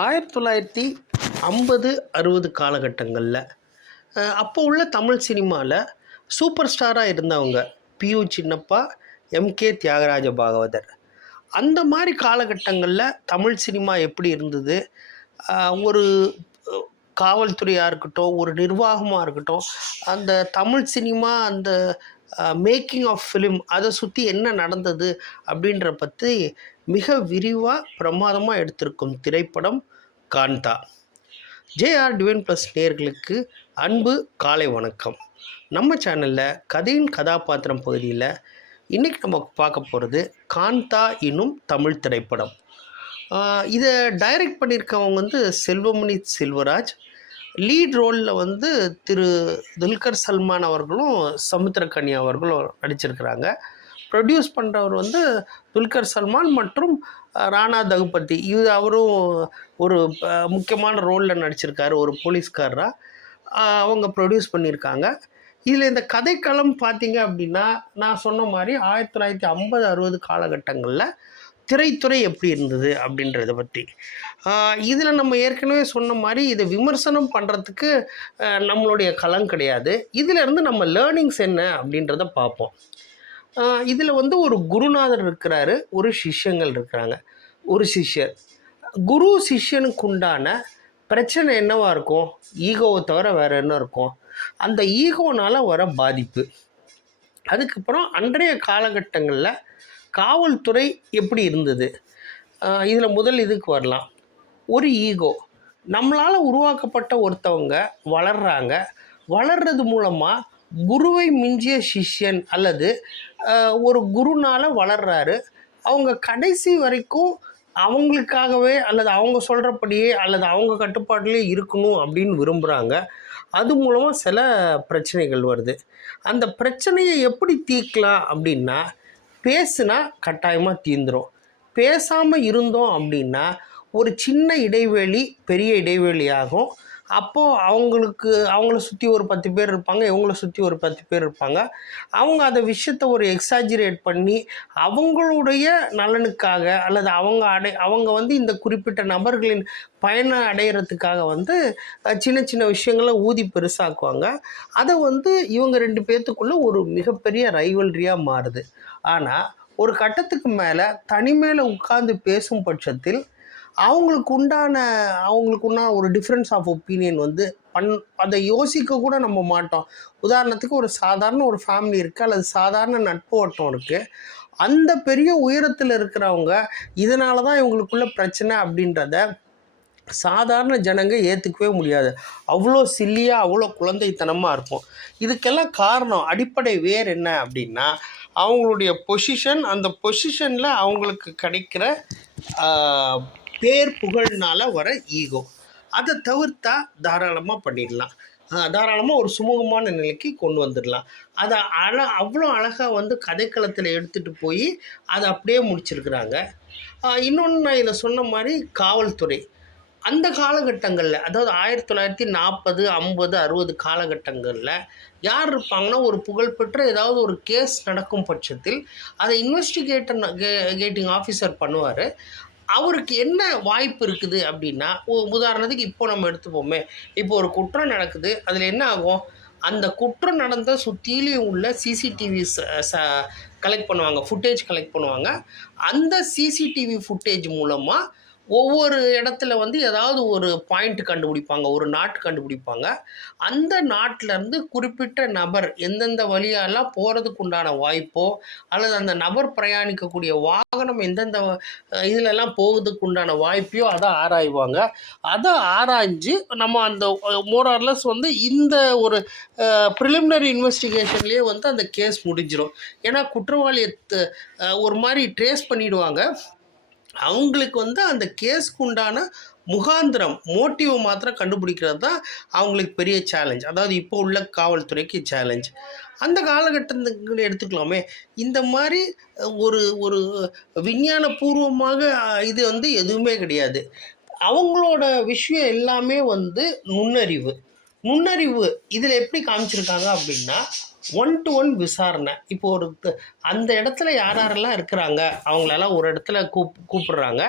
1950, 60 காலகட்டங்களில் அப்போ உள்ள தமிழ் சினிமாவில் சூப்பர் ஸ்டாராக இருந்தவங்க பியு சின்னப்பா, எம்கே தியாகராஜ பாகவதர். அந்த மாதிரி காலகட்டங்களில் தமிழ் சினிமா எப்படி இருந்தது, ஒரு காவல்துறையாக இருக்கட்டும், ஒரு நிர்வாகமாக இருக்கட்டும், அந்த தமிழ் சினிமா அந்த மேக்கிங் ஆஃப் ஃபிலிம் அதை சுற்றி என்ன நடந்தது அப்படின்ற பற்றி மிக விரிவாக பிரமாதமாக எடுத்திருக்கும் திரைப்படம் காந்தா. ஜேஆர் டிவைன் ப்ளஸ் நேயர்களுக்கு அன்பு காலை வணக்கம். நம்ம சேனலில் கதையின் கதாபாத்திரம் பகுதியில் இன்றைக்கி நம்ம பார்க்க போகிறது காந்தா என்னும் தமிழ் திரைப்படம். இதை டைரக்ட் பண்ணியிருக்கவங்க செல்வமணி செல்வராஜ். லீட் ரோலில் திரு துல்கர் சல்மான் அவர்களும் சமுத்திரக்கனி அவர்களும் நடிச்சிருக்கிறாங்க. ப்ரொடியூஸ் பண்ணுறவர் துல்கர் சல்மான் மற்றும் ராணா தகுபதி. அவரும் ஒரு முக்கியமான ரோலில் நடிச்சிருக்காரு, ஒரு போலீஸ்காரராக அவங்க ப்ரொடியூஸ் பண்ணியிருக்காங்க. இதில் இந்த கதைக்களம் பார்த்திங்க அப்படின்னா, நான் சொன்ன மாதிரி 1950, 60 காலகட்டங்களில் திரைத்துறை எப்படி இருந்தது அப்படின்றத பற்றி. இதில் நம்ம ஏற்கனவே சொன்ன மாதிரி இதை விமர்சனம் பண்ணுறதுக்கு நம்மளுடைய களம் கிடையாது. இதிலேருந்து நம்ம லேர்னிங்ஸ் என்ன அப்படின்றத பார்ப்போம். இதில் ஒரு குருநாதர் இருக்கிறாரு, ஒரு சிஷ்யங்கள் இருக்கிறாங்க. ஒரு சிஷ்யர், குரு சிஷ்யனுக்கு உண்டான பிரச்சனை என்னவாக இருக்கும்? ஈகோவை தவிர வேறு என்ன இருக்கும்? அந்த ஈகோனால் வர பாதிப்பு. அதுக்கப்புறம் அன்றைய காலகட்டங்களில் காவல்துறை எப்படி இருந்தது, இதில் முதல் இதுக்கு வரலாம். ஒரு ஈகோ, நம்மளால் உருவாக்கப்பட்ட ஒருத்தவங்க வளர்கிறாங்க, வளர்றது மூலமாக குருவை மிஞ்சிய சிஷ்யன் அல்லது ஒரு குருனால் வளர்கிறாரு. அவங்க கடைசி வரைக்கும் அவங்களுக்காகவே அல்லது அவங்க சொல்கிறபடியே அல்லது அவங்க கட்டுப்பாட்டிலே இருக்கணும் அப்படின்னு விரும்புகிறாங்க. அது மூலமாக சில பிரச்சனைகள் வருது. அந்த பிரச்சனையை எப்படி தீர்க்கலாம் அப்படின்னா, பேசுனா கட்டாயமாக தீர்ந்துடும். பேசாமல் இருந்தோம் அப்படின்னா ஒரு சின்ன இடைவெளி பெரிய இடைவெளி ஆகும். அப்போது அவங்கள சுற்றி ஒரு 10 பேர் இருப்பாங்க, இவங்கள சுற்றி ஒரு 10 பேர் இருப்பாங்க. அவங்க அந்த விஷயத்தை ஒரு எக்ஸாஜிரேட் பண்ணி அவங்களுடைய நலனுக்காக அல்லது அவங்க இந்த குறிப்பிட்ட நபர்களின் பயனை அடையிறதுக்காக சின்ன சின்ன விஷயங்களை ஊதி பெருசாக்குவாங்க. அதை இவங்க 2 பேர்த்துக்குள்ளே ஒரு மிகப்பெரிய ரைவல்ரியாக மாறுது. ஆனால் ஒரு கட்டத்துக்கு மேலே தனிமையில் உட்கார்ந்து பேசும் பட்சத்தில் அவங்களுக்கு உண்டான ஒரு டிஃப்ரென்ஸ் ஆஃப் ஒப்பீனியன் அதை யோசிக்க கூட நம்ம மாட்டோம். உதாரணத்துக்கு ஒரு சாதாரண ஒரு ஃபேமிலி இருக்குது அல்லது சாதாரண நட்பு வட்டம் இருக்குது. அந்த பெரிய உயரத்தில் இருக்கிறவங்க இதனால தான் இவங்களுக்குள்ள பிரச்சனை அப்படின்றத சாதாரண ஜனங்க ஏற்றுக்கவே முடியாது. அவ்வளோ சில்லியாக அவ்வளோ குழந்தைத்தனமாக இருக்கும். இதுக்கெல்லாம் காரணம் அடிப்படை வேறு என்ன அப்படின்னா, அவங்களுடைய பொசிஷன். அந்த பொசிஷனில் அவங்களுக்கு கிடைக்கிற பேர் புகழ்னால் வர ஈகோ. அதை தவிர்த்தா தாராளமாக பண்ணிடலாம், தாராளமாக ஒரு சுமூகமான நிலைக்கு கொண்டு வந்துடலாம். அதை அவ்வளோ அழகாக கதைக்களத்தில் எடுத்துகிட்டு போய் அதை அப்படியே முடிச்சிருக்கிறாங்க. இன்னொன்று நான் இதில் சொன்ன மாதிரி காவல்துறை அந்த காலகட்டங்களில், அதாவது 1940, 50, 60 காலகட்டங்களில் யார் இருப்பாங்கன்னா, ஒரு புகழ்பெற்ற ஏதாவது ஒரு கேஸ் நடக்கும் பட்சத்தில் அதை இன்வெஸ்டிகேட்டிங் ஆஃபீஸர் பண்ணுவார். அவருக்கு என்ன வாய்ப்பு இருக்குது அப்படின்னா, உதாரணத்துக்கு இப்போ நம்ம எடுத்துப்போமே, இப்போ ஒரு குற்றம் நடக்குது. அதில் என்ன ஆகும்? அந்த குற்றம் நடந்த சுற்றிலையும் உள்ள சிசிடிவி கலெக்ட் பண்ணுவாங்க, ஃபுட்டேஜ் கலெக்ட் பண்ணுவாங்க. அந்த சிசிடிவி ஃபுட்டேஜ் மூலமாக ஒவ்வொரு இடத்துல ஏதாவது ஒரு பாயிண்ட் கண்டுபிடிப்பாங்க, ஒரு நாட்டு கண்டுபிடிப்பாங்க. அந்த நாட்டிலேருந்து குறிப்பிட்ட நபர் எந்தெந்த வழியாலாம் போகிறதுக்கு உண்டான வாய்ப்போ அல்லது அந்த நபர் பிரயாணிக்கக்கூடிய வாகனம் எந்தெந்த இதிலெல்லாம் போகிறதுக்கு உண்டான வாய்ப்பையோ அதை ஆராய்வாங்க. அதை ஆராய்ஞ்சு நம்ம அந்த மோரார்லஸ் இந்த ஒரு ப்ரிலிமினரி இன்வெஸ்டிகேஷன்லேயே அந்த கேஸ் முடிஞ்சிடும். ஏன்னா குற்றவாளியை ஒரு மாதிரி ட்ரேஸ் பண்ணிவிடுவாங்க. அவங்களுக்கு அந்த கேஸ்க்கு உண்டான முகாந்திரம், மோட்டிவை மாத்திரம் கண்டுபிடிக்கிறது தான் அவங்களுக்கு பெரிய சேலஞ்ச். அதாவது இப்போ உள்ள காவல்துறைக்கு சேலஞ்ச். அந்த காலகட்டத்துக்கு எடுத்துக்கலாமே, இந்த மாதிரி ஒரு விஞ்ஞானபூர்வமாக இது எதுவுமே கிடையாது. அவங்களோட விஷயம் எல்லாமே நுண்ணறிவு. இதில் எப்படி காமிச்சிருக்காங்க அப்படின்னா, 1-to-1 விசாரணை. இப்போ அந்த இடத்துல யாரெல்லாம் இருக்கிறாங்க அவங்களெல்லாம் ஒரு இடத்துல கூப்பிடுறாங்க.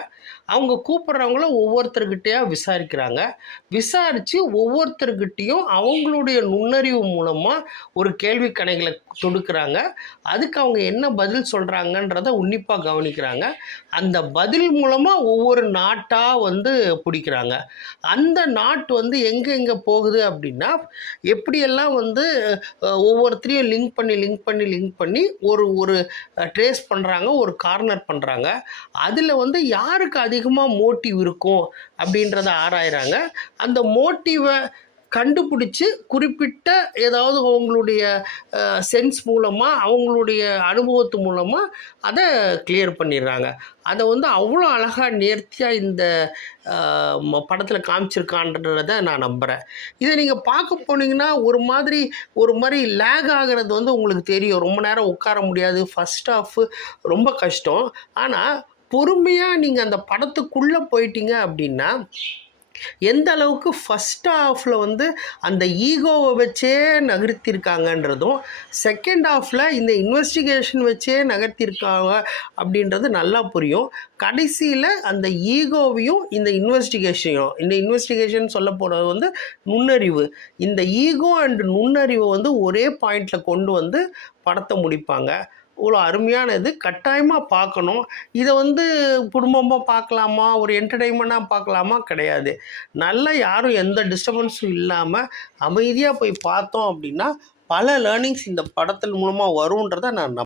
அவங்க கூப்பிட்றவங்கள ஒவ்வொருத்தர்கிட்டயா விசாரிக்கிறாங்க. விசாரித்து ஒவ்வொருத்தர்கிட்டையும் அவங்களுடைய நுண்ணறிவு மூலமாக ஒரு கேள்வி கணைகளை தொடுக்கிறாங்க. அதுக்கு அவங்க என்ன பதில் சொல்கிறாங்கன்றத உன்னிப்பாக கவனிக்கிறாங்க. அந்த பதில் மூலமாக ஒவ்வொரு நாட்டாக பிடிக்கிறாங்க. அந்த நாட்டு எங்கே போகுது அப்படின்னா, எப்படியெல்லாம் ஒவ்வொருத்தரையும் லிங்க் பண்ணி ஒரு ஒரு ட்ரேஸ் பண்ணுறாங்க, ஒரு கார்னர் பண்ணுறாங்க. அதில் யாருக்கு அதிகமாக மோட்டிவ் இருக்கும் அப்படின்றத ஆராயிறாங்க. அந்த மோட்டிவை கண்டுபிடிச்சி குறிப்பிட்ட ஏதாவது அவங்களுடைய சென்ஸ் மூலமாக, அவங்களுடைய அனுபவத்து மூலமாக அதை கிளியர் பண்ணிடுறாங்க. அதை அவ்வளோ அழகாக நேர்த்தியாக இந்த படத்தில் காமிச்சிருக்கான்றதை நான் நம்புகிறேன். இதை நீங்கள் பார்க்க போனீங்கன்னா ஒரு மாதிரி லேக் ஆகிறது உங்களுக்கு தெரியும். ரொம்ப நேரம் உட்கார முடியாது. ஃபஸ்ட் ஹாஃபு ரொம்ப கஷ்டம். ஆனால் பொறுமையாக நீங்கள் அந்த படத்துக்குள்ளே போயிட்டீங்க அப்படின்னா, எந்த அளவுக்கு ஃபஸ்ட் ஹாஃபில் அந்த ஈகோவை வச்சே நகர்த்தியிருக்காங்கன்றதும், செகண்ட் ஹாஃபில் இந்த இன்வெஸ்டிகேஷன் வச்சே நகர்த்தியிருக்காங்க அப்படின்றது நல்லா புரியும். கடைசியில் அந்த ஈகோவையும் இந்த இன்வெஸ்டிகேஷன் சொல்ல போகிறது நுண்ணறிவு. இந்த ஈகோ அண்ட் நுண்ணறிவை ஒரே பாயிண்டில் கொண்டு படத்தை முடிப்பாங்க. இவ்வளோ அருமையானது, கட்டாயமாக பார்க்கணும். இதை குடும்பமாக பார்க்கலாமா, ஒரு என்டர்டெயின்மெண்ட்டாக பார்க்கலாமா? கிடையாது. நல்லா யாரும் எந்த டிஸ்டர்பன்ஸும் இல்லாமல் அமைதியாக போய் பார்த்தோம் அப்படின்னா பல லேர்னிங்ஸ் இந்த படத்தின் மூலமாக வரும்ன்றதை நான்